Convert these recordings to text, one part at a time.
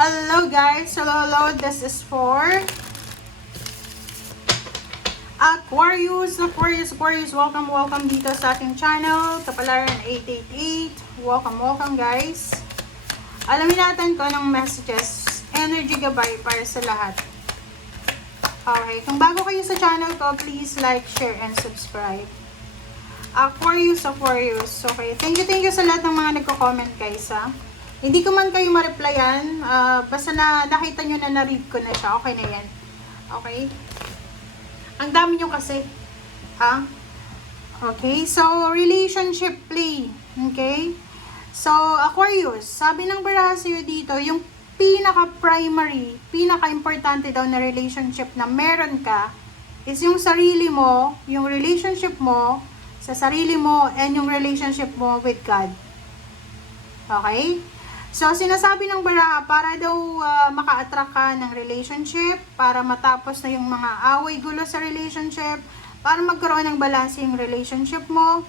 Hello guys, hello, this is for Aquarius, welcome dito sa ating channel, Kapalaran 888, welcome guys. Alamin natin kung anong messages, energy gabay para sa lahat. Okay, kung bago kayo sa channel ko, please like, share, and subscribe. Aquarius, okay, thank you sa lahat ng mga nagko-comment guys ha. Hindi ko man kayo ma-replyan, basta na nakita nyo na na-read ko na siya, okay na yan. Okay? Ang dami nyo kasi. Ha? Okay, so relationship play. Okay? So, Aquarius, sabi ng baraha sa'yo dito, yung pinaka-primary, pinaka-importante daw na relationship na meron ka, is yung sarili mo, yung relationship mo, sa sarili mo, and yung relationship mo with God. Okay? So, sinasabi ng baraha, para daw maka-attract ka ng relationship, para matapos na yung mga away gulo sa relationship, para magkaroon ng balance yung relationship mo,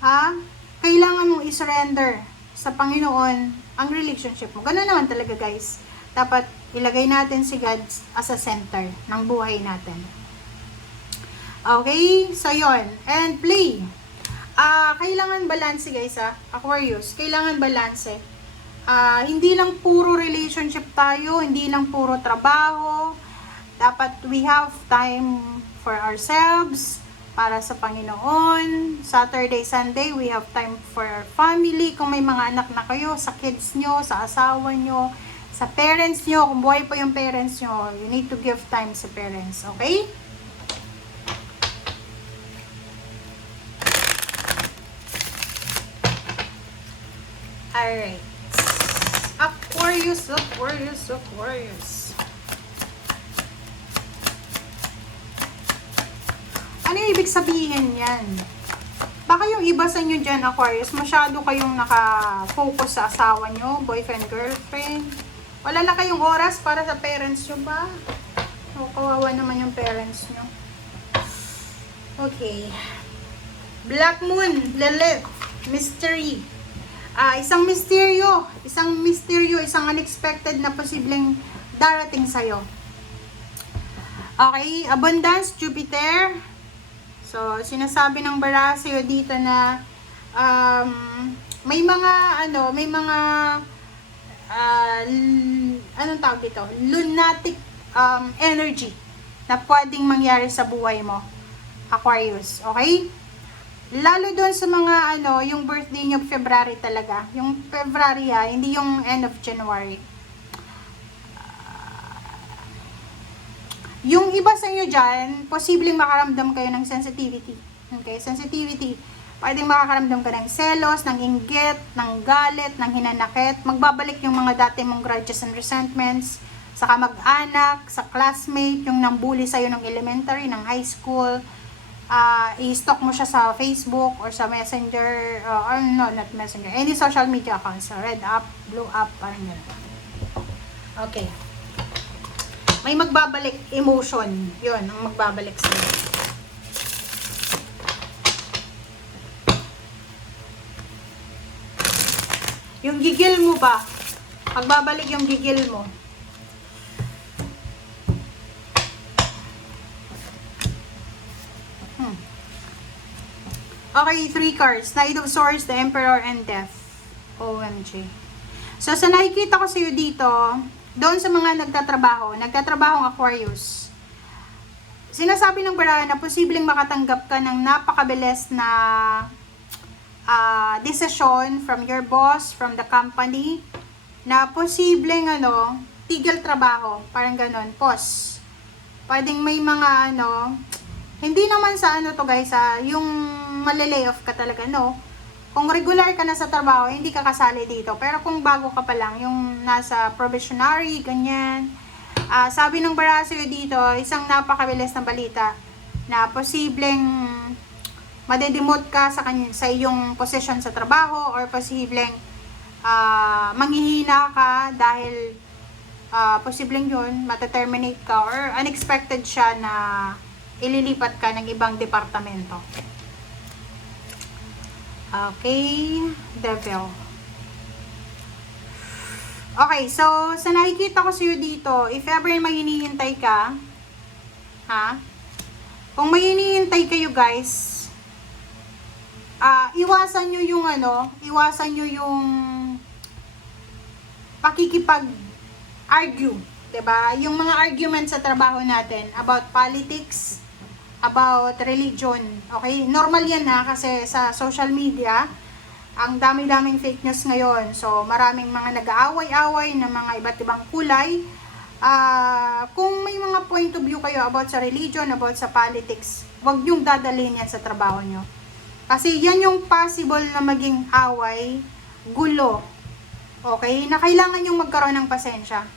ha? Kailangan mong i-surrender sa Panginoon ang relationship mo. Ganun naman talaga guys. Dapat ilagay natin si God as a center ng buhay natin. Okay? So, yon. And play. Kailangan balance guys ha. Aquarius, kailangan balance. Hindi lang puro relationship tayo, hindi lang puro trabaho. Dapat we have time for ourselves, para sa Panginoon. Saturday, Sunday, we have time for our family. Kung may mga anak na kayo, sa kids nyo, sa asawa nyo, sa parents nyo, kung buhay pa yung parents nyo, you need to give time sa parents, okay? Alright. Aquarius. Ano yung ibig sabihin yan? Baka yung iba sa inyo dyan, Aquarius, masyado kayong naka-focus sa asawa nyo, boyfriend, girlfriend. Wala na kayong oras para sa parents nyo ba? O, kawawa naman yung parents nyo. Okay. Black Moon, Lilith, Mystery. Isang misteryo, isang unexpected na posibleng darating sa'yo. Okay, Abundance, Jupiter. So, sinasabi ng baraha sa'yo dito na may mga anong tawag dito? Lunatic energy na pwedeng mangyari sa buhay mo, Aquarius, okay? Lalo doon sa mga yung birthday nyo February talaga. Yung February hindi yung end of January. Yung iba sa inyo dyan, posibleng makaramdam kayo ng sensitivity. Okay, sensitivity. Pwedeng makakaramdam ka ng selos, ng inggit, ng galit, ng hinanakit. Magbabalik yung mga dati mong grudges and resentments sa kamag-anak, sa classmate, yung nambuli sa'yo ng elementary, ng high school. I-stalk mo siya sa Facebook or sa Messenger, or no, not Messenger, any social media accounts, red up, blue up, parang gano'n. Okay. May magbabalik emotion, yun, ang magbabalik sa'yo. Yung gigil mo ba? Magbabalik yung gigil mo. Okay, 3 cards. Knight of Swords, the Emperor, and Death. OMG. So, sa nakikita ko sa'yo dito, doon sa mga nagtatrabahong Aquarius, sinasabi ng baraha na posibleng makatanggap ka ng napakabilis na decision from your boss, from the company, na posibleng tigil trabaho, parang ganon, pause. Pwedeng may mga hindi naman sa to guys, yung mali-layoff ka talaga, no? Kung regular ka na sa trabaho, hindi ka kasali dito. Pero kung bago ka pa lang, yung nasa probationary, ganyan. Sabi ng baraha sa'yo dito, isang napakabilis na balita na posibleng madedemote ka sa iyong position sa trabaho, or posibleng manghihina ka dahil posibleng yun, mataterminate ka, or unexpected siya na ililipat ka ng ibang departamento. Okay, Devil. Okay, so sa nakikita ko sa'yo dito, if ever may hinihintay ka, ha? Kung may hinihintay kayo guys, iwasan nyo yung iwasan nyo yung pakikipag-argue. 'Di ba? Yung mga argument sa trabaho natin about politics, about religion. Okay? Normal yan kasi sa social media, ang dami-daming fake news ngayon. So, maraming mga nag-aaway-away na mga iba't ibang kulay. Kung may mga point of view kayo about sa religion, about sa politics, huwag niyong dadalhin yan sa trabaho niyo. Kasi yan yung possible na maging away, gulo. Okay? Na kailangan yung magkaroon ng pasensya.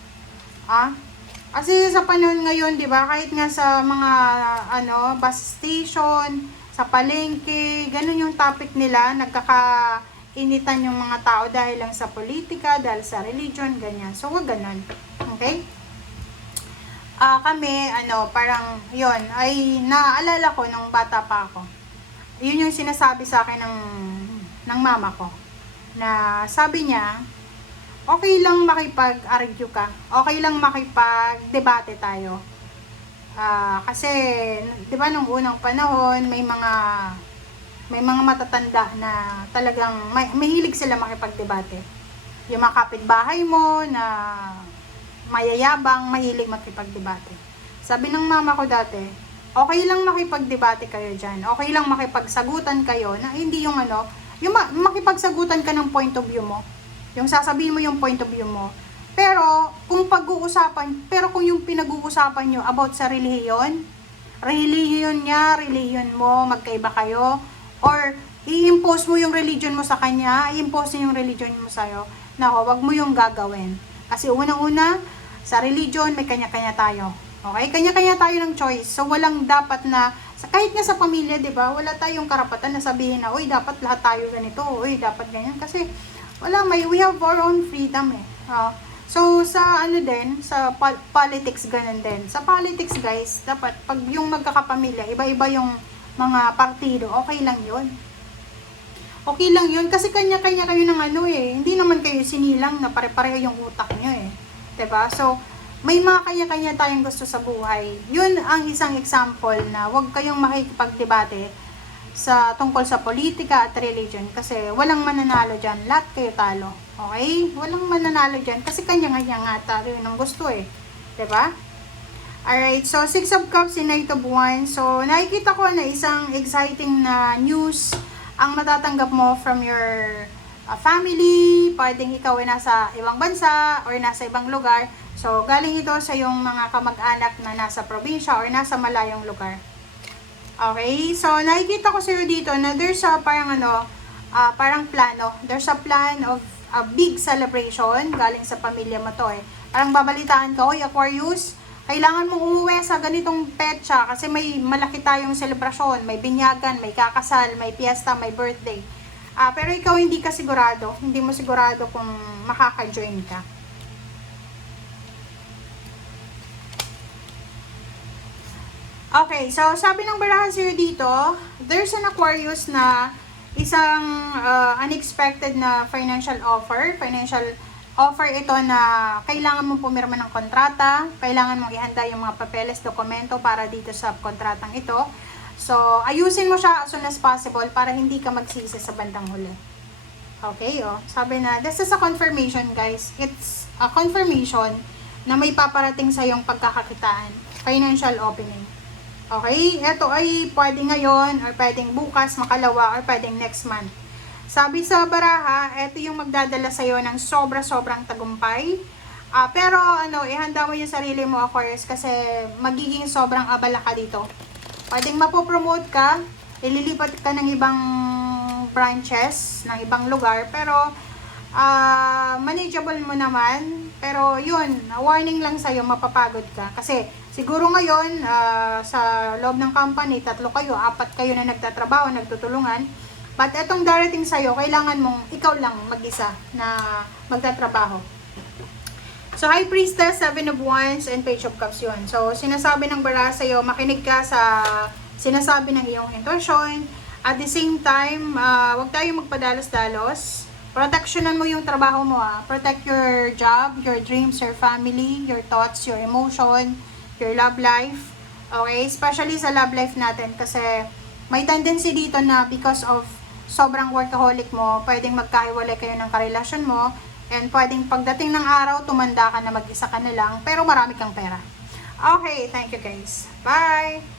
Kasi sa panahon ngayon, 'di ba, kahit nga sa mga bus station, sa palengke, ganun yung topic nila, nagkakainitan yung mga tao dahil lang sa politika, dahil sa religion, ganyan. So, wag ganun. Okay? Kami, parang, yon ay naaalala ko nung bata pa ako. Yun yung sinasabi sa akin ng mama ko. Na sabi niya, okay lang makipag-argue ka. Okay lang makipag-debate tayo. Kasi, di ba, nung unang panahon, may mga matatanda na talagang mahilig sila makipag-debate. Yung mga kapitbahay mo na mayayabang, mahilig makipag-debate. Sabi ng mama ko dati, okay lang makipag-debate kayo dyan. Okay lang makipagsagutan kayo na hindi yung yung makipagsagutan ka ng point of view mo. Yung sasabihin mo yung point of view mo. Pero kung yung pinag-uusapan nyo about sa relihiyon niya, relihiyon mo, magkaiba kayo, or i-impose mo yung religion mo sa kanya, i-impose niya yung religion mo sa'yo, wag mo yung gagawin. Kasi unang-una, sa religion, may kanya-kanya tayo. Okay? Kanya-kanya tayo ng choice. So, walang dapat na, kahit nga sa pamilya, di ba, wala tayong karapatan na sabihin na, uy, dapat lahat tayo ganito, uy, dapat ganyan. Kasi, we have our own freedom eh. So, sa sa politics, ganun din. Sa politics, guys, dapat, pag yung magkakapamilya, iba-iba yung mga partido, okay lang yun. Okay lang yun, kasi kanya-kanya kayo ng hindi naman kayo sinilang na pare-pareho yung utak nyo eh. Diba? So, may mga kanya-kanya tayong gusto sa buhay. Yun ang isang example na huwag kayong makikipagdebate tungkol sa politika at religion kasi walang mananalo dyan, lahat kayo talo. Okay? Walang mananalo dyan kasi kanya-kanya nga tayo ng gusto eh. Diba? Alright, so 6 of Cups in Knight of Wands. So, nakikita ko na isang exciting na news ang matatanggap mo from your family. Pwedeng ikaw ay nasa ibang bansa or nasa ibang lugar. So, galing ito sa yung mga kamag-anak na nasa probinsya or nasa malayong lugar. Okay, so nakikita ko sa'yo dito na there's a parang plano. There's a plan of a big celebration galing sa pamilya mo to eh. Parang babalitaan ka, oy Aquarius, kailangan mong umuwi sa ganitong petsa kasi may malaki tayong selebrasyon, may binyagan, may kakasal, may piyesta, may birthday. Pero ikaw hindi ka sigurado, hindi mo sigurado kung makaka-join ka. Okay, so sabi ng barahan sa'yo dito, there's an Aquarius na isang unexpected na financial offer ito na kailangan mong pumirma ng kontrata, kailangan mong ihanda yung mga papeles, dokumento para dito sa kontratang ito. So, ayusin mo siya as soon as possible para hindi ka magsisi sa bandang huli. Okay, sabi na, this is a confirmation guys. It's a confirmation na may paparating sa yung pagkakakitaan, financial opening. Okay, ito ay pwedeng ngayon, or pwedeng bukas, makalawa, or pwedeng next month. Sabi sa baraha, ito yung magdadala sa'yo ng sobra-sobrang tagumpay. Pero ihanda mo yung sarili mo, Aquarius, kasi magiging sobrang abala ka dito. Pwedeng mapopromote ka, ililipat ka ng ibang branches, ng ibang lugar, pero manageable mo naman. Pero yun, warning lang sa'yo, mapapagod ka. Kasi siguro ngayon, sa loob ng company, 3 kayo, 4 kayo na nagtatrabaho, nagtutulungan. But etong darating sa'yo, kailangan mong ikaw lang mag-isa na magtatrabaho. So, High Priestess, 7 of Wands, and Page of Cups yun. So, sinasabi ng bara sa'yo, makinig ka sa sinasabi ng iyong intuition. At the same time, huwag tayong magpadalos-dalos. Protectionan mo yung trabaho mo Protect your job, your dreams, your family, your thoughts, your emotion, your love life. Okay? Especially sa love life natin kasi may tendency dito na because of sobrang workaholic mo, pwedeng magkahiwalay kayo ng karelasyon mo and pwedeng pagdating ng araw, tumanda ka na mag-isa ka na lang pero marami kang pera. Okay, thank you guys. Bye!